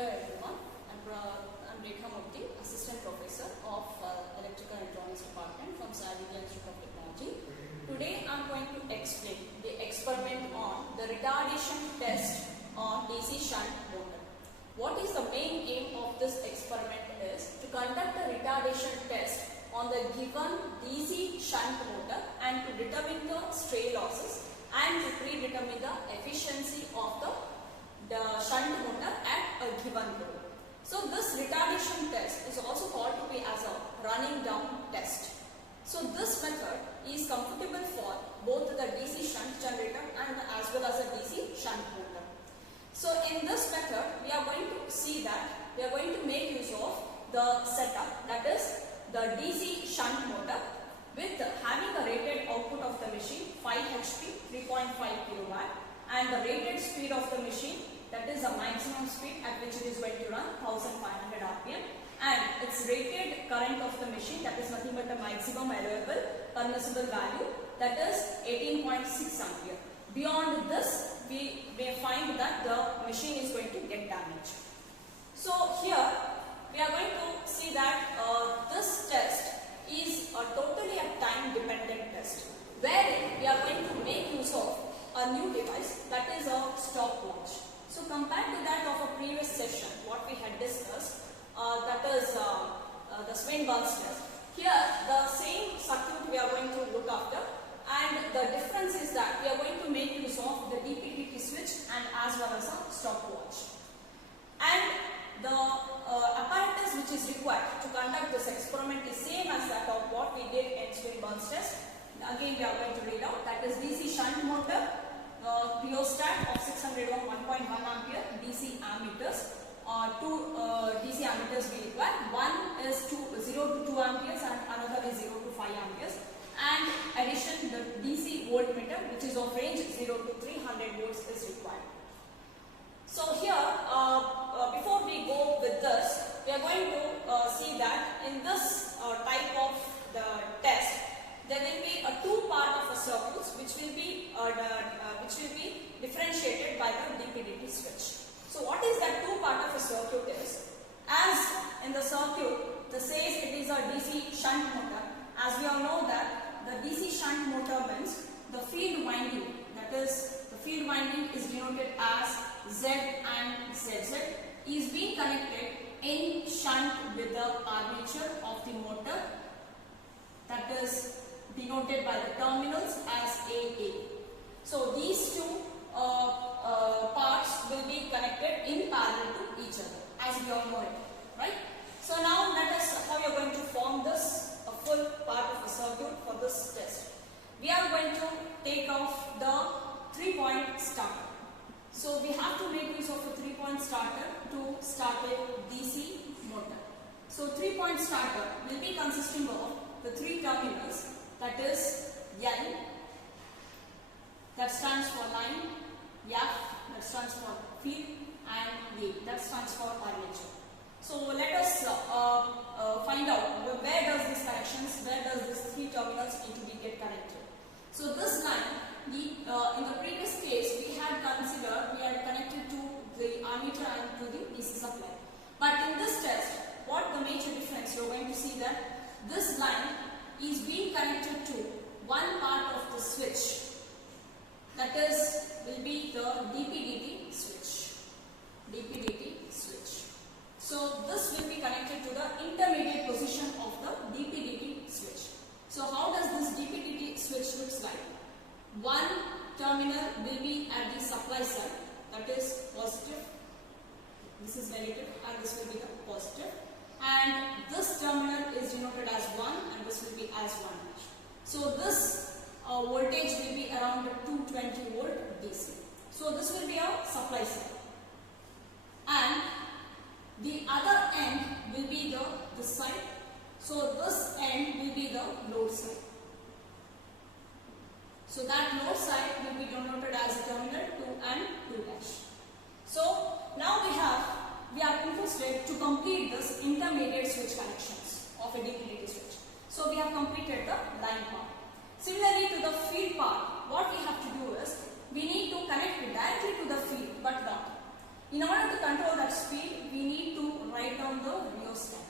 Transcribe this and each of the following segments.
Hello everyone, I'm Rekha Murthy, Assistant Professor of Electrical and Electronics Department from Saudi Institute of Technology. Today I'm going to explain the experiment on the retardation test on DC shunt motor. What is the main aim of this experiment is to conduct a retardation test on the given DC shunt motor and to determine the stray losses and to predetermine the efficiency of the shunt motor at a given load. So this retardation test is also called to be as a running down test. So this method is comfortable for both the DC shunt generator and as well as a DC shunt motor. So in this method we are going to see that we are going to make use of the setup, that is the DC shunt motor with having a rated output of the machine 5 HP 3.5 kilowatt and the rated speed of the machine, that is the maximum speed at which it is going to run 1500 RPM, and its rated current of the machine, that is nothing but the maximum allowable permissible value, that is 18.6 ampere. Beyond this we may find that the machine is going to get damaged. So here we are going to see that this test is totally a time dependent test, wherein we are going to make use of a new device, that is a stopwatch. So compared to that of a previous session, what we had discussed, that is the Swinburne's test. Here the same circuit we are going to look after, and the difference is that we are going to make use of the DPDT switch and as well as a stopwatch. And the apparatus which is required to conduct this experiment is same as that of what we did in Swinburne's test. Again we are going to read out, that is DC shunt motor, rheostat of 600 ohm 1.1 ampere, DC ammeters, two DC ammeters we require. One is 0 to 2 amperes and another is 0 to 5 amperes, and addition the DC voltmeter which is of range 0 to 300 volts is required. So here before we go with this, we are going to see that in this type of the test there will be a two part of a circuit which will be differentiated by the DPDT switch. So what is that two part of a circuit is? As in the circuit, the says it is a DC shunt motor. As we all know that the DC shunt motor means the field winding, that is the field winding is denoted as Z and ZZ, is being connected in shunt with the armature of the motor, that is denoted by the terminals as AA. So these two parts will be connected in parallel to each other, as we all know it, right? So now let us, how we are going to form this a full part of the circuit for this test. We are going to take off the 3-point starter. So we have to make use of a 3-point starter to start a DC motor. So 3-point starter will be consisting of the 3 terminals, that is L, that stands for line, F, that stands for field, and A, that stands for armature. So let us find out where does these connections, where does these 3 terminals need to be get connected. So this line, in the previous case we had connected to the armature and to the DC supply. But in this test, what the major difference, you are going to see that this line is being connected to one part of the switch, that is will be the DPDT switch. DPDT switch. So this will be connected to the intermediate position of the DPDT switch. So how does this DPDT switch looks like? One terminal will be at the supply side, that is positive, this is negative, and this will be the positive, and this terminal is denoted as 1 and this will be as 1. So this voltage will be around 220 volt DC. So this will be our supply side, and the other end will be this side. So this end will be the load side. So that load side will be denoted as terminal 2 and 2 dash. So now we are interested to complete this intermediate switch connections of a DPDT switch. So we have completed the line part. Similarly to the field part, what we have to do is we need to connect it directly to the field but not. In order to control that that speed, we need to write down the rheostat.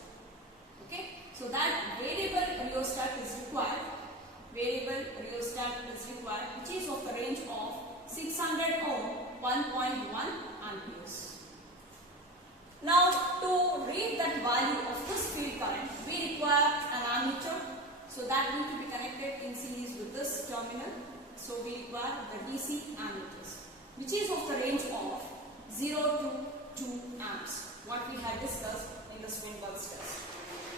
Okay, so that variable rheostat is required. Variable rheostat is required, which is of the range of 600 ohm, 1.1 amperes. Now, to read that value of this field current, we require an ammeter. So that need to be connected in series with this terminal. So we require the DC ammeters, which is of the range of 0 to 2 amps, what we had discussed in the Swinburne's test.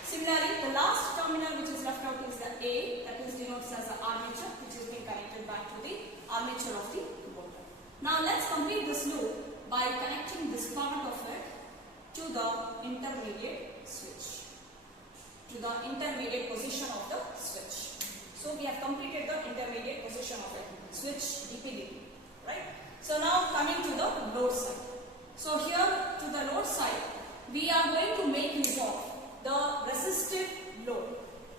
Similarly, the last terminal which is left out is the A, that is denoted as the armature, which is being connected back to the armature of the motor. Now let's complete this loop by connecting this part of it to the intermediate switch, to the intermediate position of the switch. So we have completed the intermediate position of the switch DPD, right? So now coming to the load side. So here to the load side, we are going to make use of the resistive load,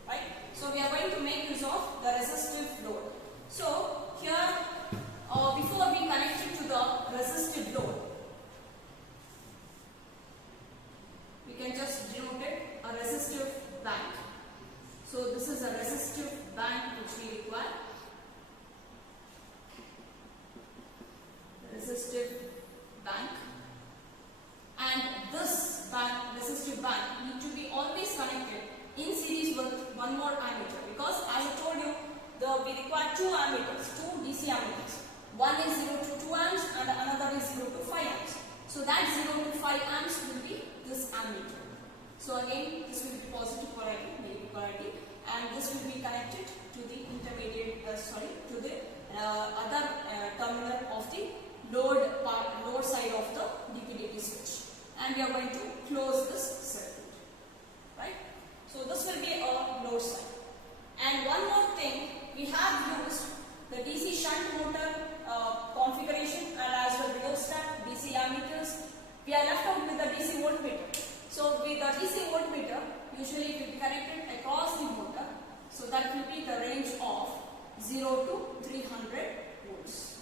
right? So we are going to make use of the resistive load. So here, before we connect it to the resistive load, we can just denote it a resistive bank. So this is a resistive bank which we require. Resistive bank. And this resistive bank need to be always connected in series with one more ammeter, because as I told you, we require two ammeters, two DC ammeters. One is 0 to 2 amps and another is 0 to 5 amps. So that 0 to 5 amps will be this ammeter. So again, this will be positive polarity, negative polarity, and this will be connected to the intermediate, to the other terminal of the load side of the DP/DC switch. And we are going to close this circuit, right? So this will be a load side. And one more thing, we have used the DC shunt motor configuration and as well rheostat, DC ammeters. We are left out with the DC voltmeter. So with the DC voltmeter, usually it will be connected across the motor. So that will be the range of 0 to 300 volts,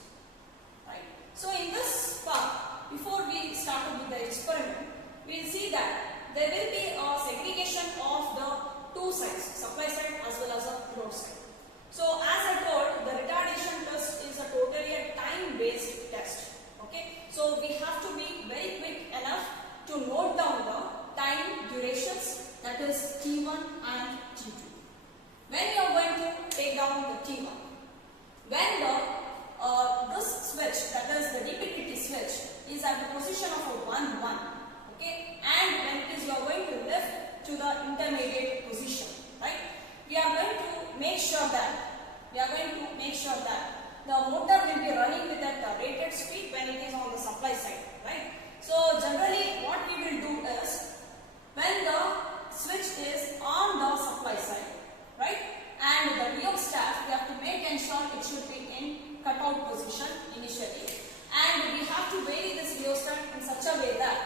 right? So in this part, before we start with the experiment, we will see that there will be a segregation of the two sides, supply side as well as the load side. So as I told, the retardation test is a totally a time-based test. Okay, so we have to be very quick enough to note down the time durations, that is T1 and T2. When you are going to take down the T1, when this switch, that is the DPDT switch, is at the position of a 1-1, okay, and when it is you are going to lift to the intermediate position, right? We are going to make sure that the motor will be running with that rated speed when it is on the supply side, right? So generally what we will do is, when the switch is on the supply side, right, and the rheostat, we have to make ensure it should be in cutout position initially, and we have to vary this rheostat in such a way that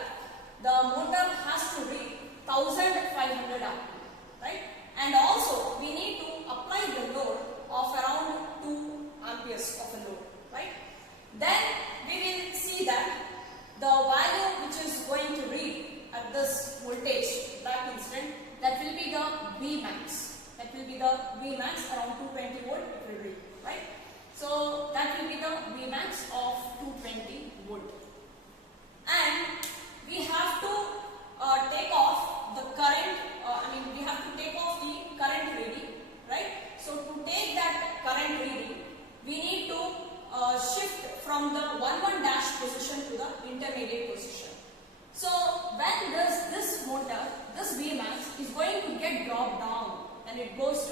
the motor has to read 1500 RPM, right? And also we need to apply the load of around 2 amperes of a load, right? Then we will see that the value which is going to read at this voltage, that instant, that will be the Vmax. That will be the Vmax, around 220 volt it will read, right? So that will be the Vmax of 220 volt. And we have to take off the current, we have to take off the current reading, right? So to take that current reading, we need to shift from the 1-1 dash position to the intermediate position. So when this motor, this Vmax is going to get dropped down, and it drops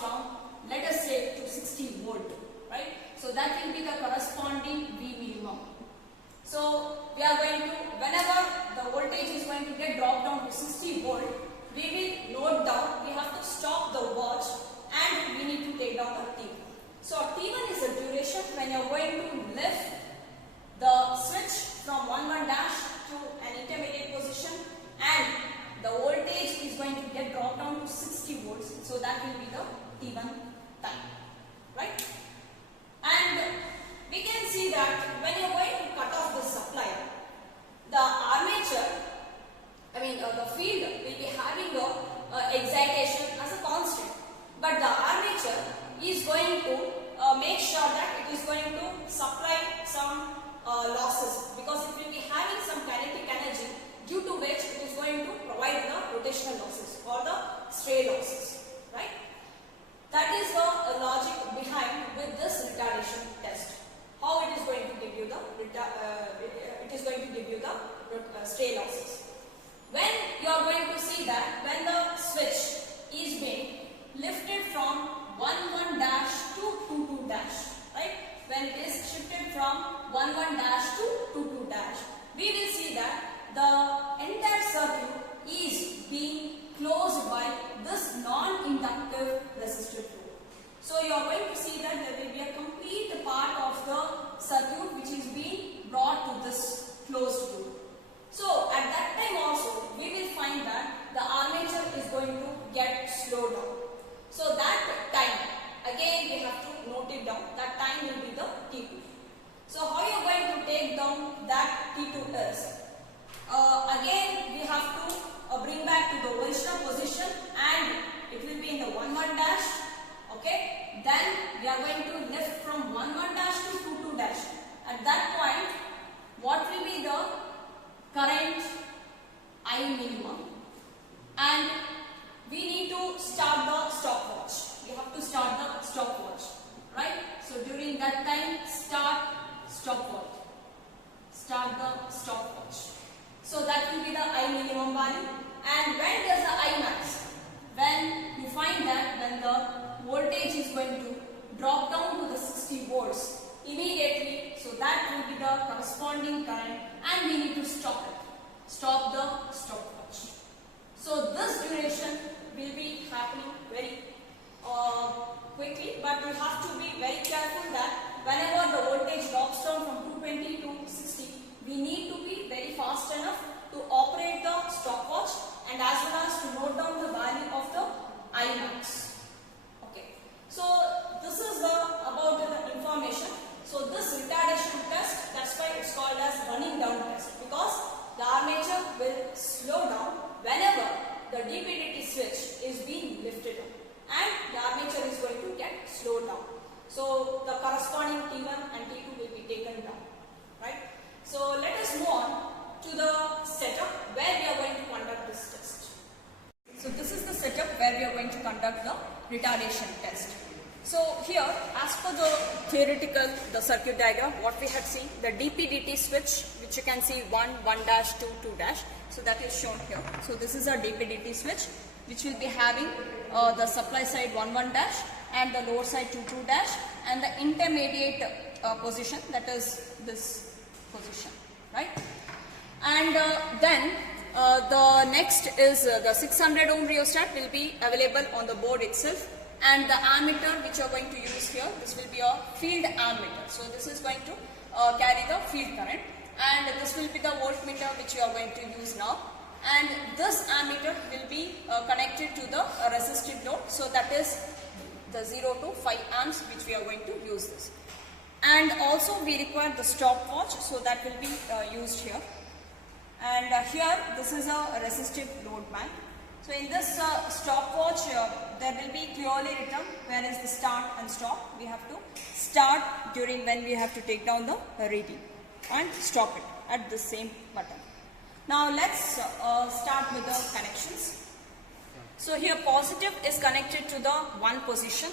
down, let us say to 60 volt, right? So that will be the corresponding V minimum. So we are going to, whenever the voltage is going to get dropped down to 60 volt, we will load down, we have to stop the watch, and we need to take down the T1. So T1 is the duration when you are going to lift the switch from 1-1 dash to an intermediate position, and the voltage is going to get dropped down to 60 volts. So that will be the T1 time, right? And we can see that when you are going to cut off the supply, the armature is going to make sure that it is going to supply some losses, because it will be having some kinetic energy due to which it is going to provide the rotational losses or the stray losses, right? That is the logic behind with this retardation test. How it is going to give you the stray losses. When you are going to see that when the switch is being lifted from 11 dash to 22 dash, right? When it is shifted from 11 dash to 22 dash, we will see that the entire circuit is being closed by this non-inductive resistive load. So you are going to see that there will be a complete part of the circuit which is being brought to this closed loop. So at that time also we will find that the armature is going to get slowed down. So that time, again we have to note it down, that time will be the T2. So how you are going to take down that T2 is, again we have to bring back to the original position and it will be in the 11 dash, okay. Then we are going to lift from 11 dash to 22 dash. At that point, what will be the current I minimum, and we need to start the stopwatch. We have to start the stopwatch, right? So during that time, start stopwatch. Start the stopwatch. So that will be the I minimum value. And when does the I max? When you find that when the voltage is going to drop down to the 60 volts immediately, so that will be the corresponding current, and we need to stop it. Stop the stopwatch. So this duration will be happening very quickly, but you have to be very careful that whenever the voltage drops down from 220 to 60, we need to be very fast enough to operate the stopwatch and as well as to note down the value of the I max. Okay. So this is about the information. So this retardation test, that's why it's called as running down test, because the armature will slow down whenever the DP/dt switch is being lifted up, and the armature is going to get slowed down. So the corresponding T1 and T2 will be taken down, right? So let us move on to the setup where we are going to conduct this test. So this is the setup where we are going to conduct the retardation test. So here, as per the theoretical, the circuit diagram, what we have seen, the DP/dt switch, which you can see 1, 1 dash, 2, 2 dash. So that is shown here. So this is our DP/dt switch, which will be having the supply side 1, 1 dash and the load side 2, 2 dash, and the intermediate position, that is this position, right? And then the next is the 600 ohm rheostat will be available on the board itself. And the ammeter which you are going to use here, this will be a field ammeter. So this is going to carry the field current, and this will be the voltmeter which you are going to use now. And this ammeter will be connected to the resistive load. So that is the 0 to 5 amps which we are going to use this. And also we require the stopwatch, so that will be used here. And here this is a resistive load bank. So in this stopwatch, there will be clearly written where is the start and stop. We have to start during when we have to take down the reading, and stop it at the same button. Now let's start with the connections. So here positive is connected to the 1 position.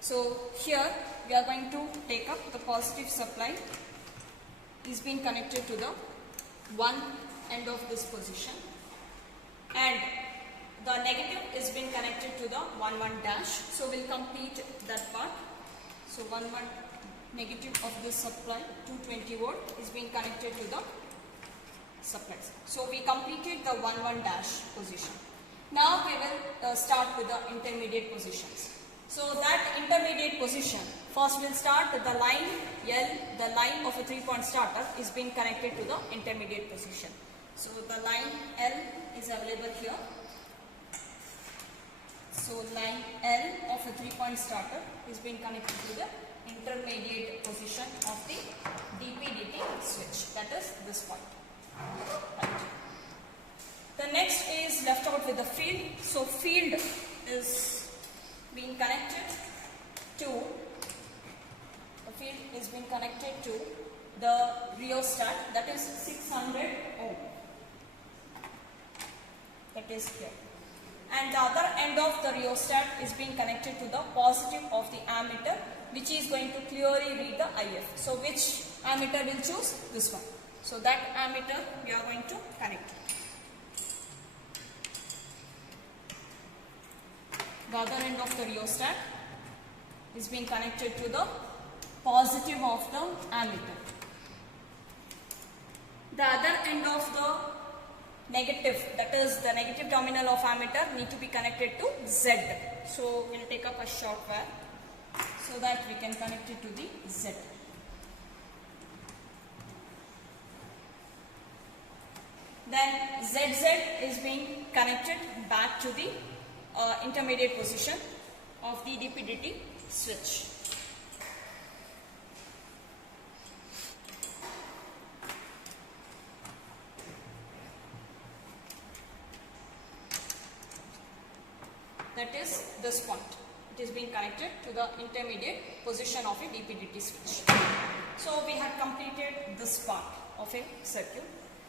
So here we are going to take up the positive supply is being connected to the 1 end of this position, and the negative is being connected to the 1, 1 dash. So we'll complete that part. So 1, 1 negative of this supply 220 volt is being connected to the supply. So we completed the 1, 1 dash position. Now we will start with the intermediate positions. So that intermediate position, first we'll start with the line L, the line of a 3-point starter is being connected to the intermediate position. So the line L is available here. So line L of a 3-point starter is being connected to the intermediate position of the DP/dt switch, that is this point. Right. The next is left out with the field. So field is being connected to the field is being connected to the rheostat, that is 600 ohm, that is here, and the other end of the rheostat is being connected to the positive of the ammeter, which is going to clearly read the IF. So which ammeter will choose? This one. So that ammeter we are going to connect. The other end of the rheostat is being connected to the positive of the ammeter. The other end of the negative, that is the negative terminal of ammeter, need to be connected to Z. So we will take up a short wire so that we can connect it to the Z. Then ZZ is being connected back to the intermediate position of the DP/DT switch. That is this point. It is being connected to the intermediate position of a DP/DT switch. So we have completed this part of a circuit.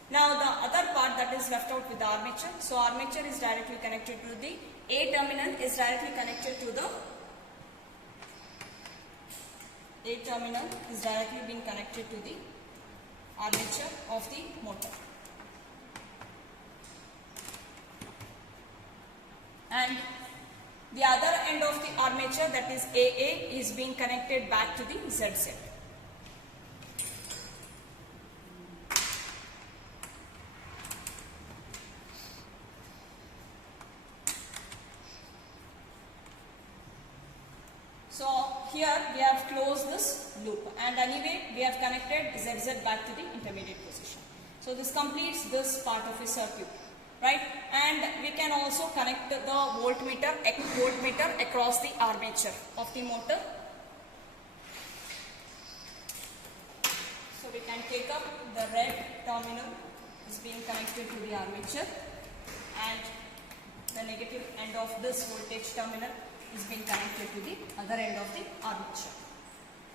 Now the other part that is left out with the armature. So armature is directly connected to the A terminal is directly connected to the A terminal is directly being connected to the armature of the motor. And the other end of the armature, that is AA, is being connected back to the ZZ. So here we have closed this loop, and anyway we have connected ZZ back to the intermediate position. So this completes this part of a circuit, right? And we can also connect the voltmeter across the armature of the motor. So we can take up the red terminal is being connected to the armature, and the negative end of this voltage terminal is being connected to the other end of the armature.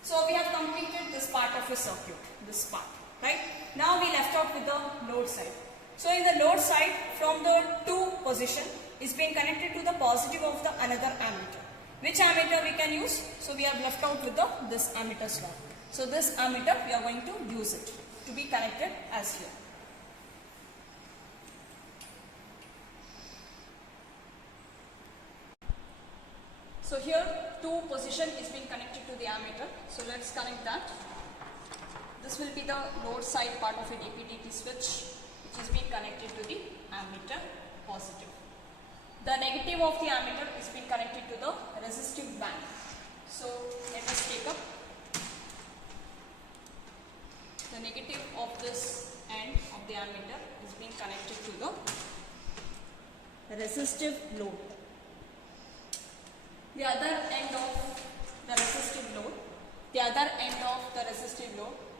So we have completed this part of a circuit, this part, right? Now we left out with the load side. So in the load side, from the 2 position is being connected to the positive of the another ammeter. Which ammeter we can use? So we have left out with the this ammeter slot. So this ammeter we are going to use it to be connected as here. So here 2 position is being connected to the ammeter. So let's connect that. This will be the load side part of a DP/DT switch, which is being connected to the ammeter positive. The negative of the ammeter is being connected to the resistive band. So let us take up the negative of this end of the ammeter is being connected to the resistive load. The other end of the resistive load,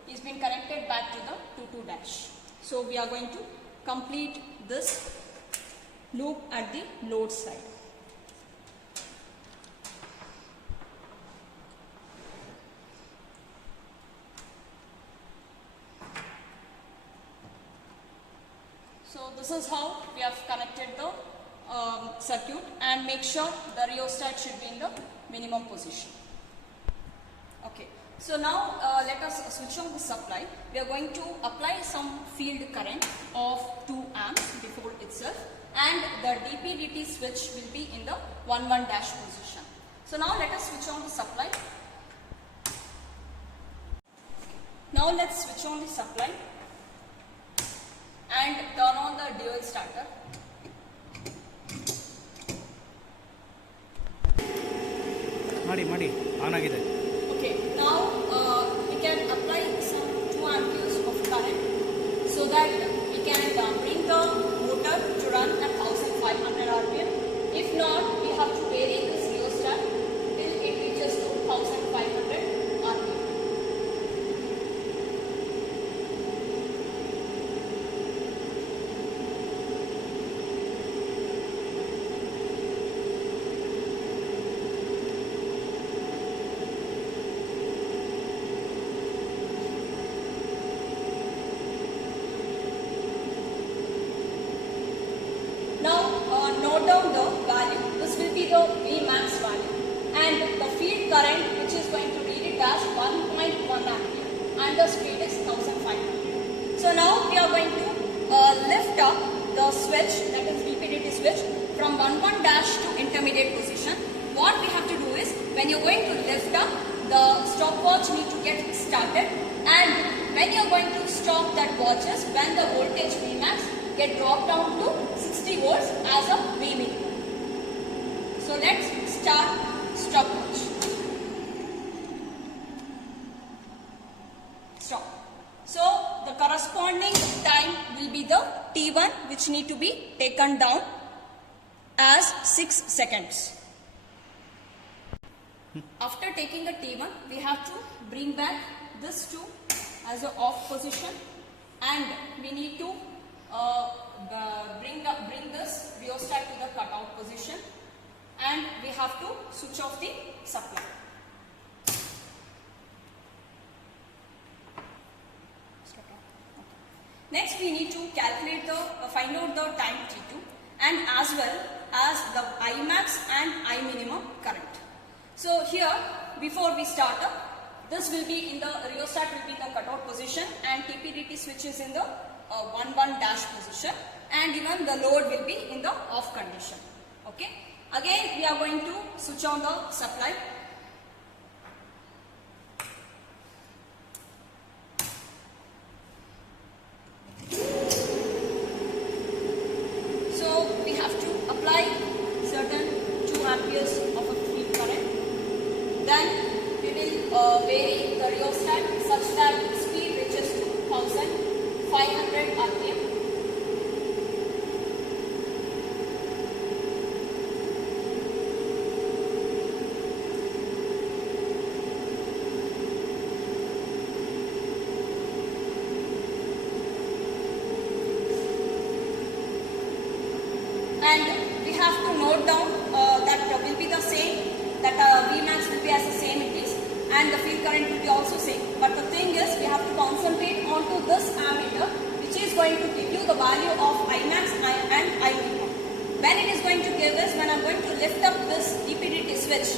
is being connected back to the 2,2 dash. So we are going to complete this loop at the load side. So this is how we have connected the circuit, and make sure the rheostat should be in the minimum position. Okay. So now let us switch on the supply. We are going to apply some field current of 2 amps before itself, and the DP/DT switch will be in the 1,1 dash position. So now let us switch on the supply. Now let's switch on the supply and turn on the dual starter. ಮಾಡಿ on ಆಗಿದೆ. Okay, now we can apply some 2 amperes of current so that we can bring the motor to run at 1500 rpm. If not, we have to vary this rheostat till it reaches to 1500 rpm. note down the value. This will be the Vmax value, and the field current, which is going to read it as 1.1 ampere, and the speed is 1500. So now we are going to lift up the switch, that is DPDT switch, from 11 dash to intermediate position. What we have to do is, when you're going to lift up, the stopwatch need to get started, and when you're going to stop that watches, when the voltage Vmax get dropped down to 60 volts as a V minimum. So let's start stopwatch. Stop. So the corresponding time will be the T1, which need to be taken down as 6 seconds. After taking the T1, we have to bring back this 2 as an off position, and we need to bring this rheostat to the cutout position, and we have to switch off the supply. Next, we need to calculate find out the time T2, and as well as the Imax and I minimum current. So here, before we start up, this will be in the rheostat will be in the cutout position, and TPDT switch is in the 1-1 dash position, and even the load will be in the off condition. Okay. Again, we are going to switch on the supply. So we have to apply certain 2 amperes of a field current. Then we will vary the rheostat such that speed reaches to 1500 rpm. And we have to note down that will be the same, that Vmax will be as the same it is, and the field current will be also same. But the thing is, we have to concentrate onto this ammeter, which is going to give you the value of Imax and I minimum. When it is going to give us, when I am going to lift up this DPDT switch,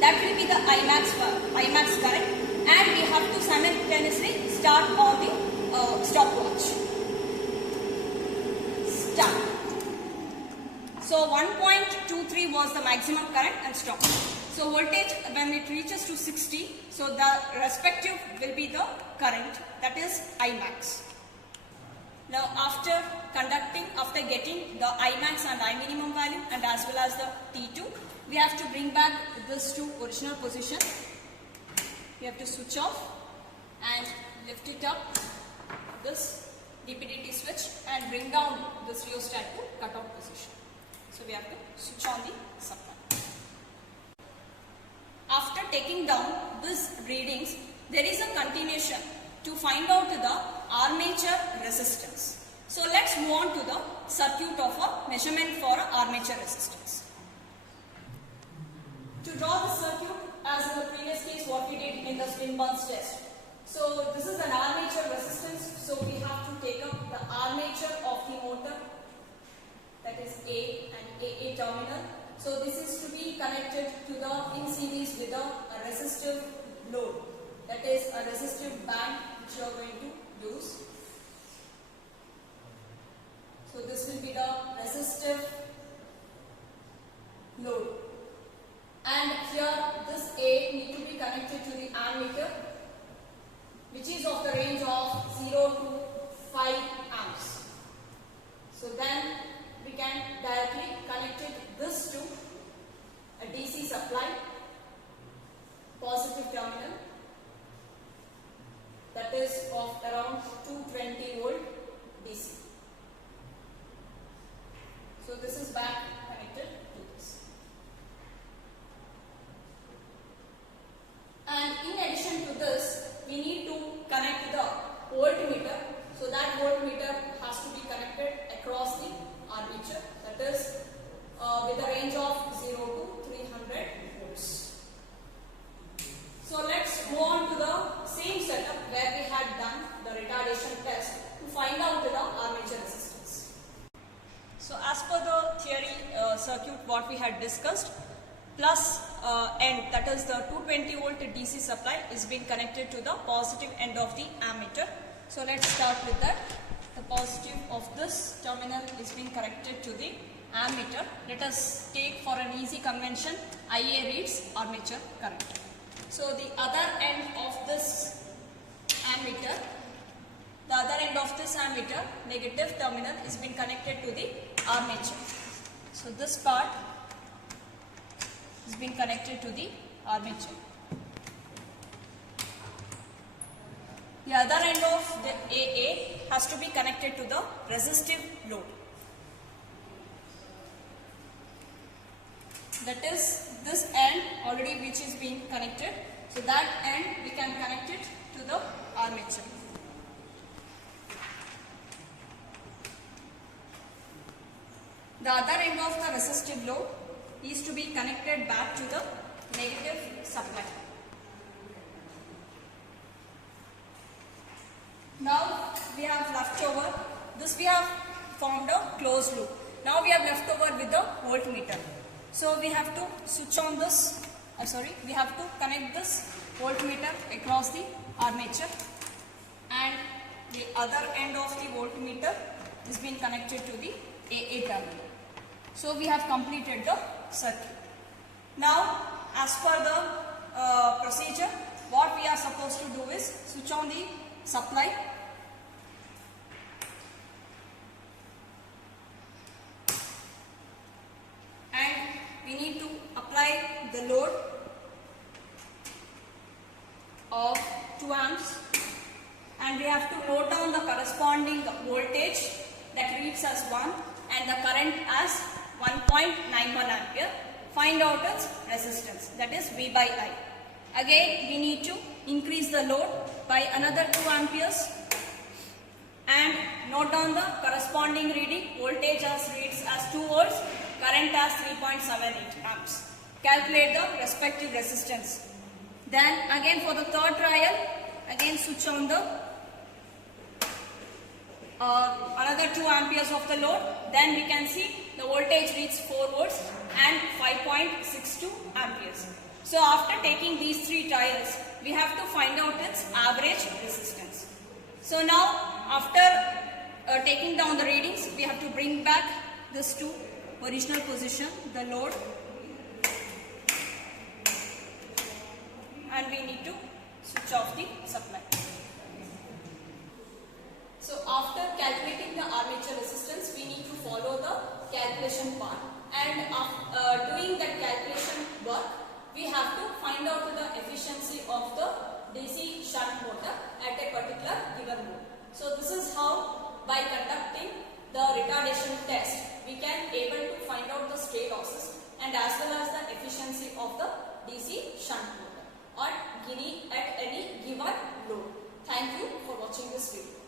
that will be the Imax current, and we have to simultaneously start on the stopwatch. Start. So 1.23 was the maximum current and stop. So voltage, when it reaches to 60, so the respective will be the current, that is Imax. Now after getting the Imax and I minimum value, and as well as the T2, we have to bring back this to original position. We have to switch off and lift it up, this DPDT switch, and bring down this rheostat to cutout position. So we have to switch on the supply. After taking down these readings, there is a continuation to find out the armature resistance. So let's move on to the circuit of a measurement for armature resistance. To draw the circuit, as in the previous case what we did in the spin bunch test. So this is an armature resistance, so we have to take up the armature of the motor, that is A and AA terminal. So this is to be connected to the in series with a resistive load, that is a resistive band which you are going to use. So this will be the resistive load, and here this A need to be connected to the ammeter, which is of the range of 0 to 5 amps. So then we can directly connect this to a DC supply, positive terminal, that is of around 220 volt DC. So this is back connected to this. And in addition to this, we need to connect the voltmeter. So that voltmeter has to be connected across the armature, that is with a range of 0 to 300 volts. So let's move on to the same setup where we had done the retardation test to find out the armature circuit what we had discussed, plus end, that is the 220 volt DC supply is being connected to the positive end of the ammeter. So let's start with that. The positive of this terminal is being connected to the ammeter. Let us take for an easy convention, IA reads armature current. So the other end of this ammeter, negative terminal is being connected to the armature. So this part is being connected to the armature. The other end of the AA has to be connected to the resistive load. That is this end already which is being connected. So that end we can connect it to the armature. The other end of the resistive load is to be connected back to the negative supply. Now we have left over, this we have formed a closed loop. Now we have left over with the voltmeter. So we have to switch on this, we have to connect this voltmeter across the armature, and the other end of the voltmeter is being connected to the AA terminal. So we have completed the circuit. Now as per the procedure, what we are supposed to do is switch on the supply, and we need to apply the load of 2 amps, and we have to note down the corresponding voltage that reads as 1 and the current as 1.91 ampere. Find out its resistance, that is V by I. Again we need to increase the load by another 2 amperes and note down the corresponding reading. Voltage reads as 2 volts, current as 3.78 amps. Calculate the respective resistance. Then again for the third trial, again switch on the another 2 amperes of the load. Then we can see the voltage reads 4 volts and 5.62 amperes. So after taking these 3 trials, we have to find out its average resistance. So now after taking down the readings, we have to bring back this to original position, the load, and we need to switch off the supply. So after calculating the armature resistance, we need to follow the calculation part, and doing that calculation work, we have to find out the efficiency of the DC shunt motor at a particular given load. So this is how, by conducting the retardation test, we can able to find out the stray losses and as well as the efficiency of the DC shunt motor at any given load. Thank you for watching this video.